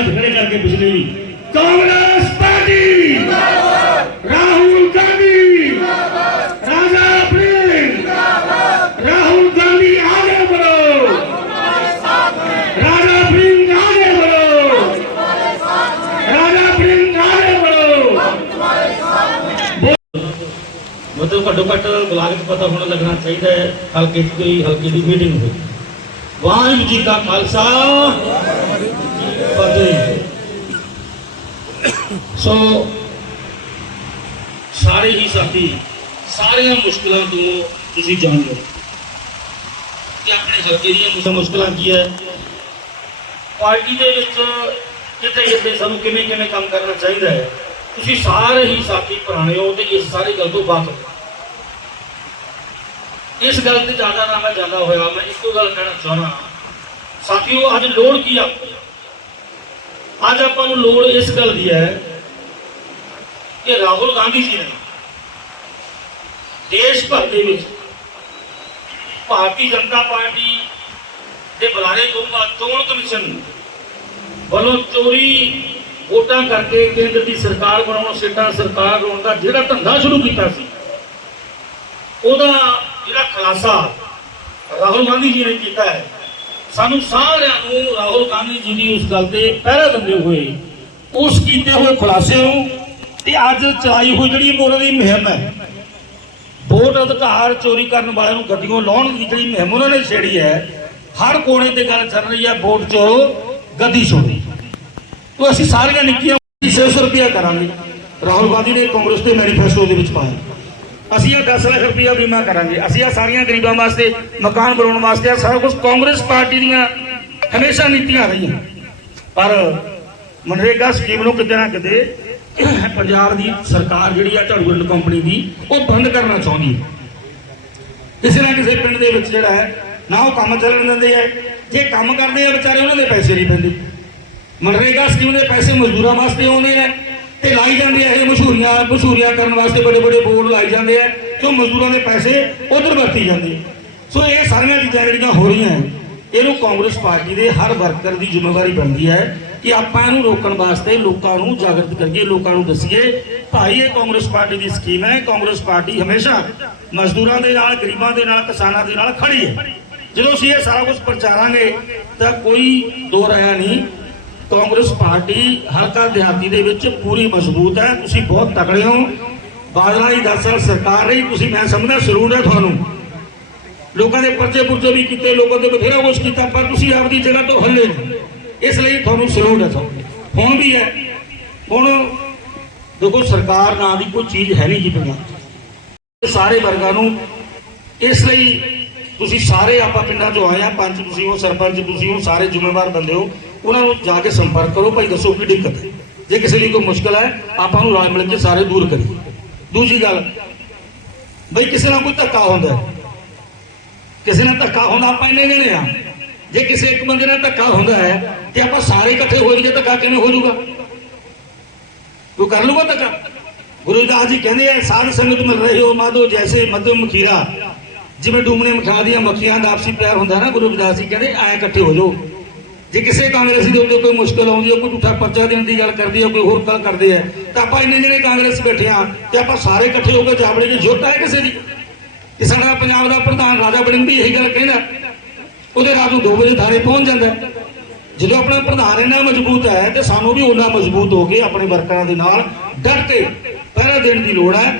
ਹੱਥ ਖੜੇ ਕਰਕੇ ਪੁੱਛ ਲਈ ਕਾਂਗਰਸ ਪਾਰਟੀ! ਰਾਹੁਲ ਗਾਂਧੀ! ਰਾਜਾ ਪ੍ਰੇਮ ਰਾਹੁਲ ਗਾਂਧੀ ਆਗੇ ਬੜੋ ਰਾਜਾ ਪ੍ਰੇਮ ਆਗੇ ਬੜੋ ਰਾਜਾ ਪ੍ਰੇਮ ਆਗੇ ਬੜੋ ਮਤਲਬ ਘੱਟੋ ਘੱਟ ਬਲਾਗਤ ਪਤਾ ਹੋਣਾ ਲੱਗਣਾ ਚਾਹੀਦਾ ਹੈ, ਹਲਕੇ ਦੀ ਕੋਈ ਹਲਕੇ ਦੀ ਮੀਟਿੰਗ ਹੋਈ ਵਾਹਿਗੁਰੂ ਜੀ ਦਾ ਖਾਲਸਾ। ਸੋ ਸਾਰੇ ਹੀ ਸਾਥੀ, ਸਾਰੀਆਂ ਮੁਸ਼ਕਲਾਂ ਤੋਂ ਤੁਸੀਂ ਜਾਣਦੇ ਹੋ ਕਿ ਆਪਣੇ ਹਲਕੇ ਦੀਆਂ ਮੁਸ਼ਕਲਾਂ ਕੀ ਹੈ? ਪਾਰਟੀ ਦੇ ਵਿੱਚ ਕਿਤੇ ਕਿਤੇ ਸਾਨੂੰ ਕਿਵੇਂ ਕਿਵੇਂ ਕੰਮ ਕਰਨਾ ਚਾਹੀਦਾ ਹੈ। ਤੁਸੀਂ ਸਾਰੇ ਹੀ ਸਾਥੀ ਪੁਰਾਣੇ ਹੋ ਤੇ ਇਸ ਸਾਰੀ ਗੱਲ ਤੋਂ ਵਾਕਫ ਇਸ ਗੱਲ ਤੇ ਜ਼ਿਆਦਾ ਨਾ ਮੈਂ ਜ਼ਿਆਦਾ ਹੋਇਆ, ਮੈਂ ਇੱਕੋ ਗੱਲ ਕਹਿਣਾ ਚਾਹਣਾ ਸਾਥੀਓ, ਅੱਜ ਲੋੜ ਕੀ ਆ? ਅੱਜ ਆਪਾਂ ਨੂੰ ਲੋੜ ਇਸ ਗੱਲ ਦੀ ਹੈ ਕਿ ਰਾਹੁਲ ਗਾਂਧੀ ਜੀ ਨੇ ਦੇਸ਼ ਭਰ ਦੇ ਵਿੱਚ ਭਾਰਤੀ ਜਨਤਾ ਪਾਰਟੀ ਦੇ ਬੁਲਾਰੇ ਤੋਂ ਚੋਣ ਕਮਿਸ਼ਨ ਵੱਲੋਂ ਚੋਰੀ ਵੋਟਾਂ ਕਰਕੇ ਕੇਂਦਰ ਦੀ ਸਰਕਾਰ ਬਣਾਉਣ, ਸੀਟਾਂ ਸਰਕਾਰ ਬਣਾਉਣ ਦਾ ਜਿਹੜਾ ਧੰਦਾ ਸ਼ੁਰੂ ਕੀਤਾ ਸੀ, ਉਹਦਾ ਜਿਹੜਾ ਖੁਲਾਸਾ ਰਾਹੁਲ ਗਾਂਧੀ ਜੀ ਨੇ ਕੀਤਾ ਹੈ, ਸਾਨੂੰ ਸਾਰਿਆਂ ਨੂੰ ਰਾਹੁਲ ਗਾਂਧੀ ਜੀ ਦੀ ਉਸ ਗੱਲ ਤੇ ਪਹਿਰਾ ਦਿੰਦੇ ਹੋਏ, ਉਸ ਕੀਤੇ ਹੋਏ ਖੁਲਾਸੇ ਨੂੰ ਤੇ ਅੱਜ ਚਲਾਈ ਹੋਈ ਜਿਹੜੀ ਉਹਨਾਂ ਦੀ ਮੁਹਿੰਮ ਹੈ ਵੋਟ ਅਧਿਕਾਰ ਚੋਰੀ ਕਰਨ ਵਾਲਿਆਂ ਨੂੰ ਗੱਡੀਆਂ ਲਾਉਣ ਦੀ ਜਿਹੜੀ ਮੁਹਿੰਮ ਉਹਨਾਂ ਨੇ ਛੇੜੀ ਹੈ, ਹਰ ਕੋਨੇ ਤੇ ਗੱਲ ਚੱਲ ਰਹੀ ਹੈ ਵੋਟ ਚੋਰੋ ਗੱਦੀ ਛੋੜੀ। ਤੋ ਅਸੀਂ ਸਾਰੀਆਂ ਨਿੱਕੀਆਂ 600 ਰੁਪਇਆ ਕਰਾਂਗੇ। ਰਾਹੁਲ ਗਾਂਧੀ ਨੇ ਕਾਂਗਰਸ ਦੇ ਮੈਨੀਫੈਸਟੋ ਦੇ ਵਿੱਚ ਪਾਇਆ। ਅਸੀਂ ਇਹ 10 ਲੱਖ ਰੁਪਇਆ ਬੀਮਾ ਕਰਾਂਗੇ। ਅਸੀਂ ਇਹ ਸਾਰੀਆਂ ਗਰੀਬਾਂ ਵਾਸਤੇ ਮਕਾਨ ਬਣਾਉਣ ਵਾਸਤੇ ਸਾਰਾ ਕੁਝ ਕਾਂਗਰਸ ਪਾਰਟੀ ਦੀਆਂ ਹਮੇਸ਼ਾ ਨੀਤੀਆਂ ਰਹੀਆਂ। ਪਰ ਮਨਰੇਗਾ ਸਕੀਮ ਨੂੰ ਕਿਤੇ ਨਾ ਕਿਤੇ ਪੰਜਾਬ ਦੀ ਸਰਕਾਰ ਜਿਹੜੀ ਆ ਝਾੜੂ ਕੰਪਨੀ ਦੀ, ਉਹ ਬੰਦ ਕਰਨਾ ਚਾਹੁੰਦੀ ਹੈ। ਕਿਸੇ ਨਾ ਕਿਸੇ ਪਿੰਡ ਦੇ ਵਿੱਚ ਜਿਹੜਾ ਹੈ, ਨਾ ਉਹ ਕੰਮ ਚੱਲਣ ਦਿੰਦੇ ਆ। ਜੇ ਕੰਮ ਕਰਦੇ ਆ, ਵਿਚਾਰੇ ਉਹਨਾਂ ਦੇ ਪੈਸੇ ਨਹੀਂ ਪੈਂਦੇ। ਮਨਰੇਗਾ ਸਕੀਮ ਦੇ ਪੈਸੇ ਮਜ਼ਦੂਰਾਂ ਵਾਸਤੇ ਆਉਂਦੇ ਆ ਤੇ ਲਾਈ ਜਾਂਦੇ ਆ ਇਹ ਮਸ਼ਹੂਰੀਆਂ ਮਸ਼ਹੂਰੀਆਂ ਕਰਨ ਵਾਸਤੇ ਬੜੇ ਬੜੇ ਬੋਰਡ ਲਾਈ ਜਾਂਦੇ ਆ, ਤੇ ਮਜ਼ਦੂਰਾਂ ਦੇ ਪੈਸੇ ਉਧਰ ਵਰਤੀ ਜਾਂਦੇ ਸੋ ਇਹ ਸਾਰੀਆਂ ਚੀਜ਼ਾਂ ਜਿਹੜੀਆਂ ਹੋ ਰਹੀਆਂ ਇਹਨੂੰ ਕਾਂਗਰਸ ਪਾਰਟੀ ਦੇ ਹਰ ਵਰਕਰ ਦੀ ਜ਼ਿੰਮੇਵਾਰੀ ਬਣਦੀ ਹੈ। ਕਿ ਆਪਾਂ ਇਹਨੂੰ ਰੋਕਣ ਵਾਸਤੇ ਲੋਕਾਂ ਨੂੰ ਜਾਗਰਤ ਕਰੀਏ, ਲੋਕਾਂ ਨੂੰ ਦੱਸੀਏ, ਭਾਈ, ਇਹ ਕਾਂਗਰਸ ਪਾਰਟੀ ਦੀ ਸਕੀਮ ਹੈ। ਕਾਂਗਰਸ ਪਾਰਟੀ ਹਮੇਸ਼ਾ ਮਜ਼ਦੂਰਾਂ ਦੇ ਨਾਲ, ਗਰੀਬਾਂ ਦੇ ਨਾਲ, ਕਿਸਾਨਾਂ ਦੇ ਨਾਲ ਖੜੀ ਹੈ। ਜਦੋਂ ਅਸੀਂ ਇਹ ਸਾਰਾ ਕੁਝ ਪ੍ਰਚਾਰਾਂਗੇ, ਤਾਂ ਕੋਈ ਦੋ ਰਾਇਆ ਨਹੀਂ। ਕਾਂਗਰਸ ਪਾਰਟੀ ਹਲਕਾ ਦਿਹਾਤੀ ਦੇ ਵਿੱਚ ਪੂਰੀ ਮਜ਼ਬੂਤ ਹੈ। ਤੁਸੀਂ ਬਹੁਤ ਤਕੜੇ ਹੋ। ਬਾਦਲਾਂ ਦੀ 10 ਸਾਲ ਸਰਕਾਰ ਰਹੀ। ਤੁਸੀਂ ਮੈਂ ਸਮਝਦਾ ਸਲੂਟ ਹੈ ਤੁਹਾਨੂੰ। ਲੋਕਾਂ ਦੇ ਪਰਚੇ ਪੁਰਚੇ ਵੀ ਕੀਤੇ, ਲੋਕਾਂ ਦੇ ਬਥੇਰਾ ਕੁਛ ਕੀਤਾ, ਪਰ ਤੁਸੀਂ ਆਪਦੀ ਜਗ੍ਹਾ ਤੋਂ ਹੱਲੇ ਨਹੀਂ। ਇਸ ਲਈ ਤੁਹਾਨੂੰ ਸਲੂਟ ਹੈ ਤੁਹਾਨੂੰ ਹੁਣ ਵੀ ਹੈ। ਹੁਣ ਦੇਖੋ ਸਰਕਾਰ ਨਾਂ ਦੀ ਕੋਈ ਚੀਜ਼ ਹੈ ਨਹੀਂ ਜੀ ਪੰਜਾਬ 'ਚ। ਸਾਰੇ ਵਰਗਾਂ ਨੂੰ ਇਸ ਲਈ ਤੁਸੀਂ ਸਾਰੇ ਆਪਾਂ ਪਿੰਡਾਂ 'ਚੋਂ ਆਏ ਆ ਪੰਚ ਤੁਸੀਂ ਹੋ, ਸਰਪੰਚ ਤੁਸੀਂ ਹੋ, ਸਾਰੇ ਜ਼ਿੰਮੇਵਾਰ ਬੰਦੇ ਹੋ, ਉਹਨਾਂ ਨੂੰ ਜਾ ਕੇ ਸੰਪਰਕ ਕਰੋ, ਭਾਈ ਦੱਸੋ ਕੀ ਦਿੱਕਤ ਹੈ। ਜੇ ਕਿਸੇ ਲਈ ਕੋਈ ਮੁਸ਼ਕਲ ਹੈ, ਆਪਾਂ ਨੂੰ ਰਲ ਮਿਲ ਕੇ ਸਾਰੇ ਦੂਰ ਕਰੀਏ। ਦੂਜੀ ਗੱਲ, ਬਈ ਕਿਸੇ ਨਾਲ ਕੋਈ ਧੱਕਾ ਹੁੰਦਾ ਕਿਸੇ ਨਾਲ ਧੱਕਾ ਹੁੰਦਾ, ਆਪਾਂ ਇੰਨੇ ਜਣੇ ਆ ਜੇ ਕਿਸੇ ਇੱਕ ਬੰਦੇ ਨਾਲ ਧੱਕਾ ਹੁੰਦਾ ਹੈ, ਤੇ ਆਪਾਂ ਸਾਰੇ ਇਕੱਠੇ ਹੋ ਜਾਈਏ, ਧੱਕਾ ਕਿਵੇਂ ਹੋ ਜਾਊਗਾ? ਤੂੰ ਕਰ ਲੂਗਾ ਧੱਕਾ? ਗੁਰੂ ਦਾਸ ਜੀ ਕਹਿੰਦੇ ਆ, ਸਾਧ ਸੰਗਤ ਮਿਲ ਰਹੇ ਹੋ, ਮਾਧੋ ਜੈਸੇ ਮਧਮ ਮਖੀਰਾ। ਜਿਵੇਂ ਡੂਮਣੇ ਮਖਾ ਦੀਆਂ ਮੱਖੀਆਂ ਦਾ ਆਪਸੀ ਪਿਆਰ ਹੁੰਦਾ ਨਾ, ਗੁਰੂ ਰਵਿਦਾਸ ਜੀ ਕਹਿੰਦੇ, ਐ ਇਕੱਠੇ ਹੋ ਜਾਓ। ਜੇ ਕਿਸੇ ਕਾਂਗਰਸੀ ਦੇ ਉੱਤੇ ਕੋਈ ਮੁਸ਼ਕਲ ਆਉਂਦੀ ਹੈ, ਕੋਈ ਝੂਠਾ ਪਰਚਾ ਦੇਣ ਦੀ ਗੱਲ ਕਰਦੀ ਹੈ, ਕੋਈ ਹੋਰ ਗੱਲ ਕਰਦੇ ਹੈ, ਤਾਂ ਆਪਾਂ ਇੰਨੇ ਜਿਹੜੇ ਕਾਂਗਰਸ ਬੈਠੇ ਆ ਤੇ ਆਪਾਂ ਸਾਰੇ ਇਕੱਠੇ ਹੋ ਕੇ ਜਾਬੜੇ ਦੀ ਜੁੱਟ ਹੈ ਕਿਸੇ ਦੀ? ਕਿ ਸਾਡਾ ਪੰਜਾਬ ਦਾ ਪ੍ਰਧਾਨ ਰਾਜਾ ਵੜਿੰਗ ਵੀ ਇਹੀ ਗੱਲ ਕਹਿੰਦਾ। ਉਹਦੇ ਰਾਤ ਨੂੰ 2 ਵਜੇ ਥਾਣੇ ਪਹੁੰਚ ਜਾਂਦਾ ਜਦੋਂ ਆਪਣਾ ਪ੍ਰਧਾਨ ਇੰਨਾ ਮਜ਼ਬੂਤ ਹੈ ਤੇ ਸਾਨੂੰ ਵੀ ਉਹਨਾਂ ਮਜ਼ਬੂਤ ਹੋ ਕੇ ਆਪਣੇ ਵਰਕਰਾਂ ਦੇ ਨਾਲ ਡਟ ਕੇ ਪਹਿਰਾ ਦੇਣ ਦੀ ਲੋੜ ਹੈ।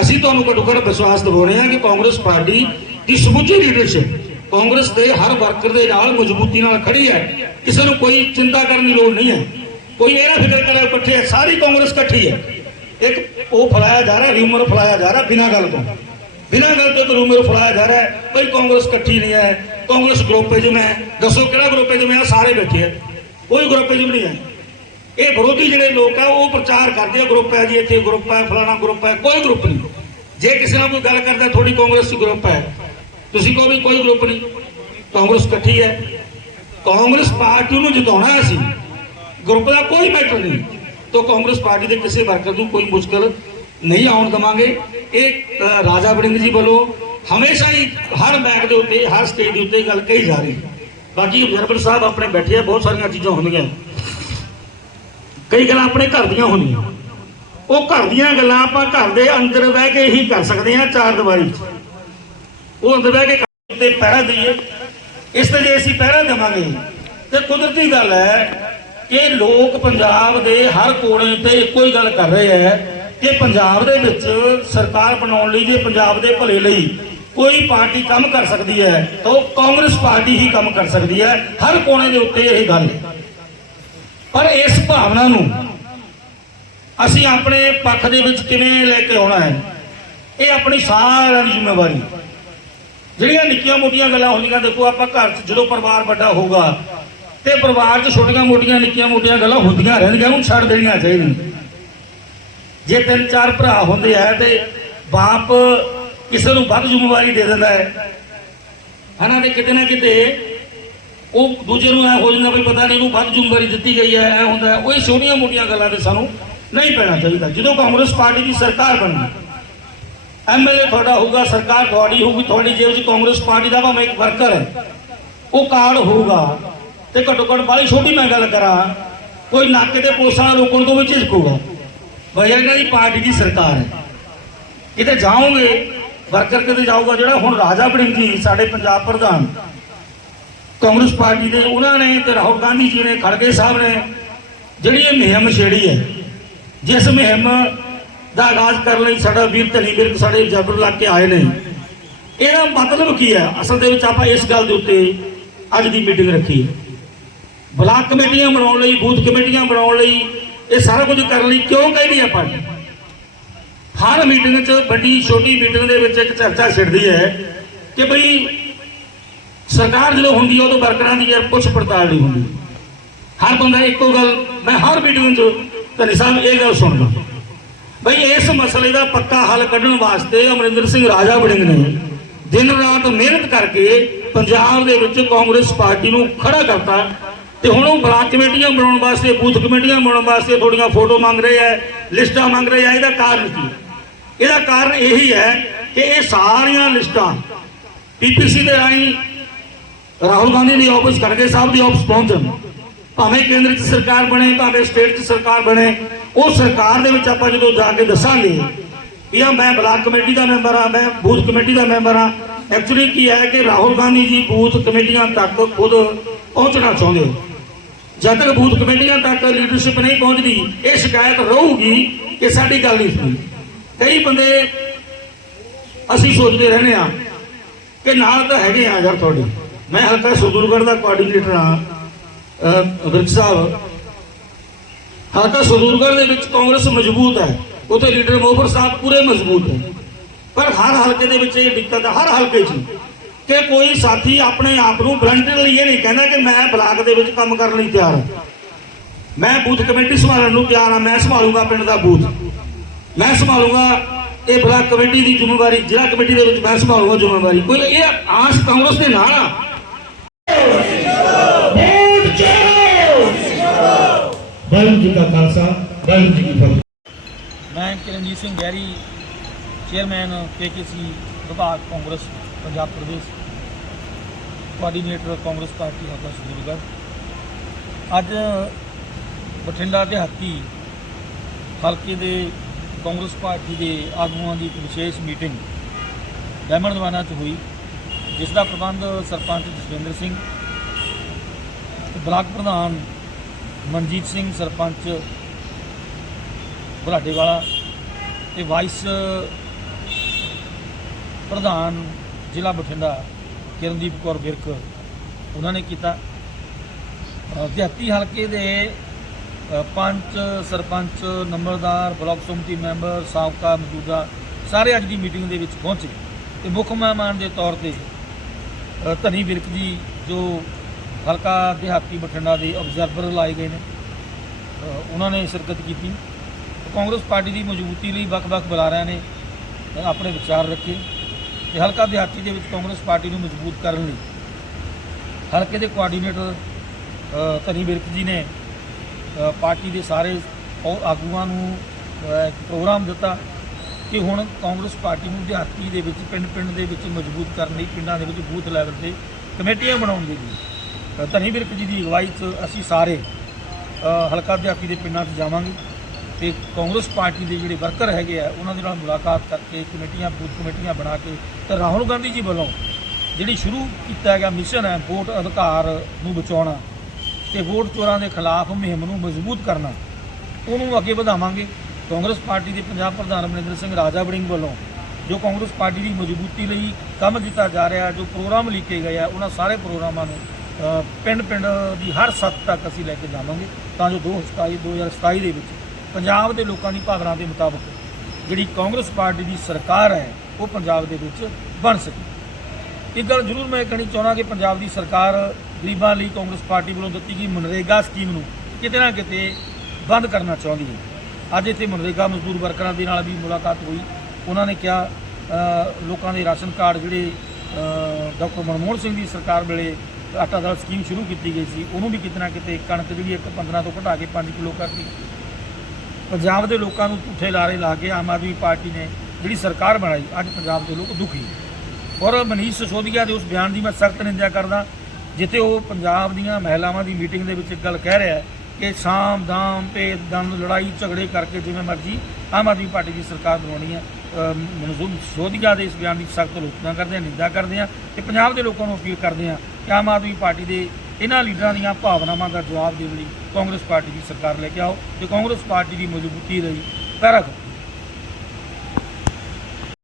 ਅਸੀਂ ਤੁਹਾਨੂੰ ਘੱਟੋ ਘੱਟ ਵਿਸ਼ਵਾਸ ਦਿਵਾਉਂਦੇ ਹਾਂ ਕਿ ਕਾਂਗਰਸ ਪਾਰਟੀ ਦੀ ਸਮੁੱਚੀ ਲੀਡਰਸ਼ਿਪ ਕਾਂਗਰਸ ਦੇ ਹਰ ਵਰਕਰ ਦੇ ਨਾਲ ਮਜ਼ਬੂਤੀ ਨਾਲ ਖੜੀ ਹੈ। ਕਿਸੇ ਨੂੰ ਕੋਈ ਚਿੰਤਾ ਕਰਨ ਦੀ ਲੋੜ ਨਹੀਂ ਹੈ। ਕੋਈ ਇਹ ਨਾ ਫਿਕਰ ਕਰੇ ਇਕੱਠੇ ਹੈ। ਸਾਰੀ ਕਾਂਗਰਸ ਇਕੱਠੀ ਹੈ। ਇੱਕ ਉਹ ਫਲਾਇਆ ਜਾ ਰਿਹਾ ਰਿਊਮਰ ਫਲਾਇਆ ਜਾ ਰਿਹਾ ਬਿਨਾਂ ਗੱਲ ਤੋਂ। ਬਿਨਾਂ ਗੱਲ ਤੋਂ ਰੂਮਰ ਫਲਾਇਆ ਜਾ ਰਿਹਾ ਹੈ ਭਈ ਕਾਂਗਰਸ ਇਕੱਠੀ ਨਹੀਂ ਹੈ। ਕਾਂਗਰਸ ਗਰੁੱਪ ਵਿੱਚ ਮੈਂ, ਦੱਸੋ ਕਿਹੜਾ ਗਰੁੱਪ ਵਿੱਚ ਮੈਂ ਸਾਰੇ ਬੈਠੇ ਆ। ਕੋਈ ਗਰੁੱਪ ਵਿੱਚ ਨਹੀਂ ਹੈ। ਇਹ ਵਿਰੋਧੀ ਜਿਹੜੇ ਲੋਕ ਆ, ਉਹ ਪ੍ਰਚਾਰ ਕਰਦੇ ਆ, ਗਰੁੱਪ ਹੈ ਜੀ, ਇੱਥੇ ਗਰੁੱਪ ਹੈ, ਫਲਾਣਾ ਗਰੁੱਪ ਹੈ, ਕੋਈ ਗਰੁੱਪ ਨਹੀਂ। ਜੇ ਕਿਸੇ ਨਾਲ ਕੋਈ ਗੱਲ ਕਰਦਾ ਥੋੜੀ ਕਾਂਗਰਸ ਦੀ ਗਰੁੱਪ ਹੈ। ਤੁਸੀਂ ਕਹੋ ਵੀ ਕੋਈ ਗਰੁੱਪ ਨਹੀਂ। ਕਾਂਗਰਸ ਇਕੱਠੀ ਹੈ। ਕਾਂਗਰਸ ਪਾਰਟੀ ਨੂੰ ਜਿਤਾਉਣਾ ਅਸੀਂ। ਗਰੁੱਪ ਦਾ ਕੋਈ ਮੈਟਰ ਨਹੀਂ। ਤੋਂ ਕਾਂਗਰਸ ਪਾਰਟੀ ਦੇ ਕਿਸੇ ਵਰਕਰ ਨੂੰ ਕੋਈ ਮੁਸ਼ਕਲ ਨਹੀਂ ਆਉਣ ਦਵਾਂਗੇ। ਇਹ ਰਾਜਾ ਵੜਿੰਗ ਜੀ ਵੱਲੋਂ ਹਮੇਸ਼ਾ ਹੀ ਹਰ ਮੈਚ ਦੇ ਉੱਤੇ, ਹਰ ਸਟੇਜ ਦੇ ਉੱਤੇ ਗੱਲ ਕਹੀ ਜਾ ਰਹੀ। ਹੈ ਬਾਕੀ ਗੁਰਬਰ ਸਾਹਿਬ ਆਪਣੇ ਬੈਠੇ ਆ, ਬਹੁਤ ਸਾਰੀਆਂ ਚੀਜ਼ਾਂ ਹੁੰਦੀਆਂ। ਕਈ ਗੱਲਾਂ ਆਪਣੇ ਘਰ ਦੀਆਂ ਹੁੰਦੀਆਂ। ਉਹ ਘਰ ਦੀਆਂ ਗੱਲਾਂ ਆਪਾਂ ਘਰ ਦੇ ਅੰਦਰ ਬਹਿ ਕੇ ਹੀ ਕਰ ਸਕਦੇ ਹਾਂ, ਚਾਰ ਦੀਵਾਰੀ ਉਹ ਅੰਦਰ ਬਹਿ ਕੇ ਤੇ ਪਹਿਰਾ ਦਈਏ। ਇਸ ਤੇ ਜੇ ਅਸੀਂ ਪਹਿਰਾ ਦੇਵਾਂਗੇ, ਤੇ ਕੁਦਰਤੀ ਗੱਲ ਹੈ ਕਿ ਲੋਕ ਪੰਜਾਬ ਦੇ ਹਰ ਕੋਨੇ ਤੇ ਇੱਕੋ ਹੀ ਗੱਲ ਕਰ ਰਹੇ ਹੈ। ਕਿ ਪੰਜਾਬ ਦੇ ਵਿੱਚ ਸਰਕਾਰ ਬਣਾਉਣ ਲਈ ਜੇ ਪੰਜਾਬ ਦੇ ਭਲੇ ਲਈ ਕੋਈ ਪਾਰਟੀ ਕੰਮ ਕਰ ਸਕਦੀ ਹੈ, ਤਾਂ ਉਹ ਕਾਂਗਰਸ ਪਾਰਟੀ ਹੀ ਕੰਮ ਕਰ ਸਕਦੀ ਹੈ। ਹਰ ਕੋਨੇ ਦੇ ਉੱਤੇ ਇਹ ਗੱਲ ਪਰ ਇਸ ਭਾਵਨਾ ਨੂੰ ਅਸੀਂ ਆਪਣੇ ਪੱਖ ਦੇ ਵਿੱਚ ਕਿਵੇਂ ਲੈ ਕੇ ਆਉਣਾ ਹੈ, ਇਹ ਆਪਣੀ ਸਾਰਿਆਂ ਦੀ ਜ਼ਿੰਮੇਵਾਰੀ ਜਿਹੜੀਆਂ ਨਿੱਕੀਆਂ ਮੋਟੀਆਂ ਗੱਲਾਂ ਹੁੰਦੀਆਂ, ਦੇਖੋ ਆਪਾਂ ਘਰ 'ਚ ਜਦੋਂ ਪਰਿਵਾਰ ਵੱਡਾ ਹੋਊਗਾ ਤੇ ਪਰਿਵਾਰ 'ਚ ਛੋਟੀਆਂ ਮੋਟੀਆਂ, ਨਿੱਕੀਆਂ ਮੋਟੀਆਂ ਗੱਲਾਂ ਹੁੰਦੀਆਂ ਰਹਿਣਗੀਆਂ, ਉਹਨੂੰ ਛੱਡ ਦੇਣੀਆਂ ਚਾਹੀਦੀਆਂ। ਜੇ ਤਿੰਨ ਚਾਰ ਭਰਾ ਹੁੰਦੇ ਆ ਤੇ ਬਾਪ ਕਿਸੇ ਨੂੰ ਵੱਧ ਜ਼ਿੰਮੇਵਾਰੀ ਦੇ ਦਿੰਦਾ ਹੈ। ਹਨਾ ਤੇ ਕਿਤੇ ਨਾ ਕਿਤੇ ਉਹ ਦੂਜੇ ਨੂੰ ਐ ਹੋ ਜਾਂਦਾ ਵੀ ਪਤਾ ਨਹੀਂ ਇਹਨੂੰ ਵੱਧ ਜ਼ਿੰਮੇਵਾਰੀ ਦਿੱਤੀ ਗਈ ਹੈ, ਐ ਹੁੰਦਾ ਉਹ ਇਹ ਛੋਟੀਆਂ ਮੋਟੀਆਂ ਗੱਲਾਂ ਤੇ ਸਾਨੂੰ ਨਹੀਂ ਪੈਣਾ ਚਾਹੀਦਾ। ਜਦੋਂ ਕਾਂਗਰਸ ਪਾਰਟੀ ਦੀ ਸਰਕਾਰ ਬਣਨੀ ਐਮਐਲਏ ਤੁਹਾਡਾ ਹੋਊਗਾ, ਸਰਕਾਰ ਤੁਹਾਡੀ ਹੋਊਗੀ, ਤੁਹਾਡੀ ਜੇਬ 'ਚ ਕਾਂਗਰਸ ਪਾਰਟੀ ਦਾ ਭਾਵੇਂ ਇੱਕ ਵਰਕਰ ਹੈ, ਉਹ ਕਾਰਡ ਹੋਊਗਾ ਤੇ ਘੱਟੋ ਘੱਟ ਬਾਲੀ ਛੋਟੀ ਮੈਂ ਗੱਲ ਕਰਾਂ, ਕੋਈ ਨਾਕੇ ਤੇ ਪੁਲਿਸ ਵਾਲਾ ਰੋਕਣ ਤੋਂ ਵੀ ਝਿਜਕੂਗਾ ਬਈ ਇਹਨਾਂ ਦੀ ਪਾਰਟੀ ਦੀ ਸਰਕਾਰ ਹੈ। ਕਿਤੇ ਜਾਓਗੇ ਵਰਕਰ ਕਿਤੇ ਜਾਊਗਾ, ਜਿਹੜਾ ਹੁਣ ਰਾਜਾ ਵੜਿੰਗ ਜੀ ਸਾਡੇ ਪੰਜਾਬ ਪ੍ਰਧਾਨ, ਕਾਂਗਰਸ ਪਾਰਟੀ ਦੇ, ਉਹਨਾਂ ਨੇ ਤੇ ਰਾਹੁਲ ਗਾਂਧੀ ਜੀ ਨੇ, ਖੜਗੇ ਸਾਹਿਬ ਨੇ, ਜਿਹੜੀ ਇਹ ਮੁਹਿੰਮ ਛੇੜੀ ਹੈ, ਜਿਸ ਮੁਹਿੰਮ ਦਾ ਆਗਾਜ਼ ਕਰਨ ਲਈ ਸਾਡਾ ਵੀਰ ਧਨੀ ਵੀਰ ਸਾਡੇ ਜਬਰ ਲੱਗ ਕੇ ਆਏ ਨੇ, ਇਹਦਾ ਮਤਲਬ ਕੀ ਹੈ? ਅਸਲ ਦੇ ਵਿੱਚ ਆਪਾਂ ਇਸ ਗੱਲ ਦੇ ਉੱਤੇ ਅੱਜ ਦੀ ਮੀਟਿੰਗ ਰੱਖੀ ਹੈ। ਬਲਾਕ ਕਮੇਟੀਆਂ ਬਣਾਉਣ ਲਈ, ਬੂਥ ਕਮੇਟੀਆਂ ਬਣਾਉਣ ਲਈ ਇਹ ਸਾਰਾ ਕੁਝ ਕਰਨ ਲਈ ਕਿਉਂ ਕਹਿੰਦੀ ਹੈ ਪਾਰਟੀ ਹਰ ਮੀਟਿੰਗ 'ਚ ਵੱਡੀ, ਛੋਟੀ ਮੀਟਿੰਗ ਦੇ ਵਿੱਚ ਇੱਕ ਚਰਚਾ ਛਿੜਦੀ ਹੈ ਕਿ ਭਈ ਸਰਕਾਰ ਜਦੋਂ ਹੁੰਦੀ ਹੈ ਉਦੋਂ ਵਰਕਰਾਂ ਦੀ ਯਾਰ ਪੁੱਛ ਪੜਤਾਲ ਨਹੀਂ ਹੁੰਦੀ। ਹਰ ਬੰਦਾ ਇੱਕੋ ਗੱਲ, ਮੈਂ ਹਰ ਮੀਟਿੰਗ 'ਚ ਧਨੀ ਸਾਹਿਬ ਇਹ ਗੱਲ ਸੁਣਦਾ। ਭਈ ਇਸ ਮਸਲੇ ਦਾ ਪੱਕਾ ਹੱਲ ਕੱਢਣ ਵਾਸਤੇ ਅਮਰਿੰਦਰ ਸਿੰਘ ਰਾਜਾ ਵੜਿੰਗ ਨੇ ਦਿਨ ਰਾਤ ਮਿਹਨਤ ਕਰਕੇ ਪੰਜਾਬ ਦੇ ਵਿੱਚ ਕਾਂਗਰਸ ਪਾਰਟੀ ਨੂੰ ਖੜਾ ਕਰਤਾ। ਤੇ ਹੁਣ ਉਹ ਬਲਾਕ ਕਮੇਟੀਆਂ ਬਣਾਉਣ ਵਾਸਤੇ, ਬੂਥ ਕਮੇਟੀਆਂ ਬਣਾਉਣ ਵਾਸਤੇ ਥੋੜੀਆਂ ਫੋਟੋ ਮੰਗ ਰਹੇ ਆ, ਲਿਸਟਾਂ ਮੰਗ ਰਹੇ ਆ, ਇਹਦਾ ਕਾਰਨ ਕੀ ਇਹਦਾ ਕਾਰਨ ਇਹੀ ਹੈ ਕਿ ਇਹ ਸਾਰੀਆਂ ਲਿਸਟਾਂ ਪੀਪੀਸੀ ਦੇ ਰਾਹੀਂ ਰਾਹੁਲ ਗਾਂਧੀ ਦੀ ਆਫਿਸ, ਖੜਗੇ ਸਾਹਿਬ ਦੀ ਆਫਿਸ ਪਹੁੰਚਣ, ਭਾਵੇਂ ਕੇਂਦਰ 'ਚ ਸਰਕਾਰ ਬਣੇ, ਭਾਵੇਂ ਸਟੇਟ 'ਚ ਸਰਕਾਰ ਬਣੇ, ਉਹ ਸਰਕਾਰ ਦੇ ਵਿੱਚ ਆਪਾਂ ਜਦੋਂ ਜਾ ਕੇ ਦੱਸਾਂਗੇ ਕਿ ਮੈਂ ਬਲਾਕ ਕਮੇਟੀ ਦਾ ਮੈਂਬਰ ਆ ਮੈਂ ਬੂਥ ਕਮੇਟੀ ਦਾ ਮੈਂਬਰ ਆ ਐਕਚੁਅਲੀ ਕੀ ਹੈ ਕਿ ਰਾਹੁਲ ਗਾਂਧੀ ਜੀ ਬੂਥ ਕਮੇਟੀਆਂ ਤੱਕ ਖੁਦ ਪਹੁੰਚਣਾ ਚਾਹੁੰਦੇ ਹੋ। ਜਦ ਤੱਕ ਬੂਥ ਕਮੇਟੀਆਂ ਤੱਕ ਲੀਡਰਸ਼ਿਪ ਨਹੀਂ ਪਹੁੰਚਦੀ, ਇਹ ਸ਼ਿਕਾਇਤ ਰਹੂਗੀ ਕਿ ਸਾਡੀ ਗੱਲ ਨਹੀਂ ਸੁਣੀ। ਕਈ ਬੰਦੇ ਅਸੀਂ ਸੋਚਦੇ ਰਹਿੰਦੇ ਆ ਕਿ ਨਾਲ ਤਾਂ ਹੈਗੇ ਆ ਯਾਰ ਤੁਹਾਡੇ। ਮੈਂ ਹਲਕਾ ਸੁਦੂਰਗੜ੍ਹ ਦਾ ਕੋਆਰਡੀਨੇਟਰ ਆ ਵਿਰਕ ਸਾਹਿਬ। ਹਲਕਾ ਸੁਦੂਰਗੜ੍ਹ ਦੇ ਵਿੱਚ ਕਾਂਗਰਸ ਮਜ਼ਬੂਤ ਹੈ, ਉੱਥੇ ਲੀਡਰ ਮੋਹਰ ਸਾਹਿਬ ਪੂਰੇ ਮਜ਼ਬੂਤ ਹੈ। ਪਰ ਹਰ ਹਲਕੇ ਦੇ ਵਿੱਚ ਇਹ ਦਿੱਕਤ ਹੈ, ਹਰ ਹਲਕੇ 'ਚ। ਕਿ ਕੋਈ ਸਾਥੀ ਆਪਣੇ ਆਪ ਨੂੰ ਵਲੰਟੀਅਰਲੀ ਇਹ ਨਹੀਂ ਕਹਿੰਦਾ ਕਿ ਮੈਂ ਬਲਾਕ ਦੇ ਵਿੱਚ ਕੰਮ ਕਰਨ ਲਈ ਤਿਆਰ ਹਾਂ। ਮੈਂ ਬੂਥ ਕਮੇਟੀ ਸੰਭਾਲਣ ਨੂੰ ਤਿਆਰ ਹਾਂ ਮੈਂ ਸੰਭਾਲੂਗਾ ਪਿੰਡ ਦਾ ਬੂਥ। ਮੈਂ ਸੰਭਾਲੂਗਾ ਇਹ ਬਲਾਕ ਕਮੇਟੀ ਦੀ ਜ਼ਿੰਮੇਵਾਰੀ ਜ਼ਿਲ੍ਹਾ ਕਮੇਟੀ ਦੇ ਵਿੱਚ ਮੈਂ ਸੰਭਾਲੂਗਾ ਜ਼ਿੰਮੇਵਾਰੀ। ਕੋਈ ਇਹ ਆਸ ਕਾਂਗਰਸ ਦੇ ਨਾਲ ਆ। ਵੋਟ ਚਾਹੋ ਵਾਹਿਗੁਰੂ ਜੀ ਕਾ ਖਾਲਸਾ ਵਾਹਿਗੁਰੂ ਜੀ ਕੀ ਫਤਿਹ। ਮੈਂ ਕਿਰਨਜੀਤ ਸਿੰਘ ਗਹਿਰੀ ਚੇਅਰਮੈਨ ਪੀਕੇਸੀ ਵਿਭਾਗ ਕਾਂਗਰਸ ਪੰਜਾਬ ਪ੍ਰਦੇਸ਼। ਕੋਆਰਡੀਨੇਟਰ ਕਾਂਗਰਸ ਪਾਰਟੀ ਹਲਕਾ ਸੁਖਬੀਰਗੜ੍ਹ ਅੱਜ ਬਠਿੰਡਾ ਦਿਹਾਤੀ ਹਲਕੇ ਦੇ ਕਾਂਗਰਸ ਪਾਰਟੀ ਦੇ ਆਗੂਆਂ ਦੀ ਇੱਕ ਵਿਸ਼ੇਸ਼ ਮੀਟਿੰਗ ਡਾਇਮੰਡ ਦਵਾਨਾ 'ਚ ਹੋਈ, ਜਿਸ ਦਾ ਪ੍ਰਬੰਧ ਸਰਪੰਚ ਜਸਵਿੰਦਰ ਸਿੰਘ ਬਲਾਕ ਪ੍ਰਧਾਨ ਮਨਜੀਤ ਸਿੰਘ, ਸਰਪੰਚ ਬੁਲਾਡੇ ਵਾਲਾ ਤੇ ਵਾਈਸ ਪ੍ਰਧਾਨ ਜ਼ਿਲ੍ਹਾ ਬਠਿੰਡਾ ਕਿਰਨਦੀਪ ਕੌਰ ਵਿਰਕ ਉਹਨਾਂ ਨੇ ਕੀਤਾ। ਦਿਹਾਤੀ ਹਲਕੇ ਦੇ ਪੰਚ, ਸਰਪੰਚ, ਨੰਬਰਦਾਰ, ਬਲਾਕ ਸਮਿਤੀ ਮੈਂਬਰ, ਸਾਬਕਾ ਮੌਜੂਦਾ ਸਾਰੇ ਅੱਜ ਦੀ ਮੀਟਿੰਗ ਦੇ ਵਿੱਚ ਪਹੁੰਚੇ ਤੇ ਮੁੱਖ ਮਹਿਮਾਨ ਦੇ ਤੌਰ ਤੇ ਧਨੀ ਵਿਰਕ ਜੀ, ਜੋ ਹਲਕਾ ਦਿਹਾਤੀ ਬਠਿੰਡਾ ਦੇ ਆਬਜ਼ਰਵਰ ਲਾਏ ਗਏ ਨੇ ਉਹਨਾਂ ਨੇ ਸ਼ਿਰਕਤ ਕੀਤੀ। ਕਾਂਗਰਸ ਪਾਰਟੀ ਦੀ ਮਜ਼ਬੂਤੀ ਲਈ ਵੱਖ-ਵੱਖ ਬੁਲਾਰਿਆਂ ਨੇ ਆਪਣੇ ਵਿਚਾਰ ਰੱਖੇ। ਤੇ ਹਲਕਾ ਦਿਹਾਤੀ ਦੇ ਵਿੱਚ ਕਾਂਗਰਸ ਪਾਰਟੀ ਨੂੰ ਮਜ਼ਬੂਤ ਕਰਨ ਲਈ ਹਲਕੇ ਦੇ ਕੋਆਰਡੀਨੇਟਰ ਧਨੀ ਬਿਰਕ ਜੀ ਨੇ ਪਾਰਟੀ ਦੇ ਸਾਰੇ ਔ- ਆਗੂਆਂ ਨੂੰ ਇੱਕ ਪ੍ਰੋਗਰਾਮ ਦਿੱਤਾ ਕਿ ਹੁਣ ਕਾਂਗਰਸ ਪਾਰਟੀ ਨੂੰ ਦਿਹਾਤੀ ਦੇ ਵਿੱਚ, ਪਿੰਡ-ਪਿੰਡ ਦੇ ਵਿੱਚ ਮਜ਼ਬੂਤ ਕਰਨ ਲਈ, ਪਿੰਡਾਂ ਦੇ ਵਿੱਚ ਬੂਥ ਲੈਵਲ ਤੇ ਕਮੇਟੀਆਂ ਬਣਾਉਣ ਦੇ ਲਈ। ਧਨੀ ਬਿਰਕ ਜੀ ਦੀ ਅਗਵਾਈ 'ਚ ਅਸੀਂ ਸਾਰੇ ਹਲਕਾ ਦਿਹਾਤੀ ਦੇ ਪਿੰਡਾਂ 'ਚ ਜਾਵਾਂਗੇ ਤੇ ਕਾਂਗਰਸ ਪਾਰਟੀ ਦੇ ਜਿਹੜੇ ਵਰਕਰ ਹੈਗੇ ਆ, ਉਹਨਾਂ ਦੇ ਨਾਲ ਮੁਲਾਕਾਤ ਕਰਕੇ ਕਮੇਟੀਆਂ, ਬੂਥ ਕਮੇਟੀਆਂ ਬਣਾ ਕੇ ਤਾਂ ਰਾਹੁਲ ਗਾਂਧੀ ਜੀ ਵੱਲੋਂ ਜਿਹੜੀ ਸ਼ੁਰੂ ਕੀਤਾ ਗਿਆ ਮਿਸ਼ਨ ਹੈ, ਵੋਟ ਅਧਿਕਾਰ ਨੂੰ ਬਚਾਉਣਾ ਤੇ ਵੋਟ ਚੋਰਾਂ ਦੇ ਖਿਲਾਫ ਮੁਹਿੰਮ ਨੂੰ ਮਜ਼ਬੂਤ ਕਰਨਾ, ਉਹਨੂੰ ਅੱਗੇ ਵਧਾਵਾਂਗੇ। ਕਾਂਗਰਸ ਪਾਰਟੀ ਦੇ ਪੰਜਾਬ ਪ੍ਰਧਾਨ ਅਮਰਿੰਦਰ ਸਿੰਘ ਰਾਜਾ ਵੜਿੰਗ ਵੱਲੋਂ ਜੋ ਕਾਂਗਰਸ ਪਾਰਟੀ ਦੀ ਮਜ਼ਬੂਤੀ ਲਈ ਕੰਮ ਕੀਤਾ ਜਾ ਰਿਹਾ, ਜੋ ਪ੍ਰੋਗਰਾਮ ਲਿਖੇ ਗਏ ਆ, ਉਹਨਾਂ ਸਾਰੇ ਪ੍ਰੋਗਰਾਮਾਂ ਨੂੰ ਪਿੰਡ-ਪਿੰਡ ਦੀ ਹਰ ਸੱਤ ਤੱਕ ਅਸੀਂ ਲੈ ਕੇ ਜਾਵਾਂਗੇ, ਤਾਂ ਜੋ 2027 2027 ਦੇ ਵਿੱਚ ਪੰਜਾਬ ਦੇ ਲੋਕਾਂ ਦੀ ਭਾਵਨਾ ਦੇ ਮੁਤਾਬਕ ਜਿਹੜੀ ਕਾਂਗਰਸ ਪਾਰਟੀ ਦੀ ਸਰਕਾਰ ਹੈ ਉਹ ਪੰਜਾਬ ਦੇ ਵਿੱਚ ਬਣ ਸਕੇ। ਇੱਕ ਗੱਲ ਜ਼ਰੂਰ ਮੈਂ ਕਹਿਣੀ ਚਾਹੁੰਦਾ ਕਿ ਪੰਜਾਬ ਦੀ ਸਰਕਾਰ ਗਰੀਬਾਂ ਲਈ ਕਾਂਗਰਸ ਪਾਰਟੀ ਵੱਲੋਂ ਦਿੱਤੀ ਗਈ ਮਨਰੇਗਾ ਸਕੀਮ ਨੂੰ ਕਿਤੇ ਨਾ ਕਿਤੇ ਬੰਦ ਕਰਨਾ ਚਾਹੁੰਦੀ ਹੈ। ਅੱਜ ਇੱਥੇ ਮਨਰੇਗਾ ਮਜ਼ਦੂਰ ਵਰਕਰਾਂ ਦੇ ਨਾਲ ਵੀ ਮੁਲਾਕਾਤ ਹੋਈ। ਉਹਨਾਂ ਨੇ ਕਿਹਾ ਲੋਕਾਂ ਦੇ ਰਾਸ਼ਨ ਕਾਰਡ ਜਿਹੜੇ ਡਾਕਟਰ ਮਨਮੋਹਨ ਸਿੰਘ ਦੀ ਸਰਕਾਰ ਵੇਲੇ ਆਟਾ ਦਾਲ ਸਕੀਮ ਸ਼ੁਰੂ ਕੀਤੀ ਗਈ ਸੀ, ਉਹਨੂੰ ਵੀ ਕਿਤੇ ਨਾ ਕਿਤੇ ਕਣਕ ਜਿਹੜੀ ਇੱਕ 15 ਤੋਂ ਘਟਾ ਕੇ 5 ਕਿਲੋ ਕਰਤੀ। ਪੰਜਾਬ ਦੇ ਲੋਕਾਂ ਨੂੰ ਝੂਠੇ ਲਾਰੇ ਲਾ ਕੇ ਆਮ ਆਦਮੀ ਪਾਰਟੀ ਨੇ ਜਿਹੜੀ ਸਰਕਾਰ ਬਣਾਈ ਅੱਜ ਪੰਜਾਬ ਦੇ ਲੋਕ ਦੁਖੀ ਹੈ ਔਰ ਮਨੀਸ਼ ਸਿਸੋਦੀਆ ਦੇ ਉਸ ਬਿਆਨ ਦੀ ਮੈਂ ਸਖਤ ਨਿੰਦਿਆ ਕਰਦਾ। ਜਿੱਥੇ ਉਹ ਪੰਜਾਬ ਦੀਆਂ ਮਹਿਲਾਵਾਂ ਦੀ ਮੀਟਿੰਗ ਦੇ ਵਿੱਚ ਇੱਕ ਗੱਲ ਕਹਿ ਰਿਹਾ ਕਿ ਸ਼ਾਮ ਦਾਮ ਤੇ ਦੰਦ ਲੜਾਈ ਝਗੜੇ ਕਰਕੇ ਜਿਵੇਂ ਮਰਜ਼ੀ ਆਮ ਆਦਮੀ ਪਾਰਟੀ ਦੀ ਸਰਕਾਰ ਬਣਾਉਣੀ ਹੈ। ਅ, ਮਨਜ਼ੂਰ ਦੇ ਇਸ ਬਿਆਨ ਦੀ ਸਖਤ ਆਲੋਚਨਾ ਕਰਦੇ ਹਾਂ ਨਿੰਦਾ ਕਰਦੇ ਹਾਂ ਤੇ ਪੰਜਾਬ ਦੇ ਲੋਕਾਂ ਨੂੰ ਅਪੀਲ ਕਰਦੇ ਹਾਂ ਕਿ ਆਮ ਆਦਮੀ ਪਾਰਟੀ ਦੇ ਇਹਨਾਂ ਲੀਡਰਾਂ ਦੀਆਂ ਭਾਵਨਾਵਾਂ ਦਾ ਜਵਾਬ ਦੇਣ ਲਈ ਕਾਂਗਰਸ ਪਾਰਟੀ ਦੀ ਸਰਕਾਰ ਲੈ ਕੇ ਆਓ ਤੇ ਕਾਂਗਰਸ ਪਾਰਟੀ ਦੀ ਮਜ਼ਬੂਤੀ ਲਈ ਪੈਰਾ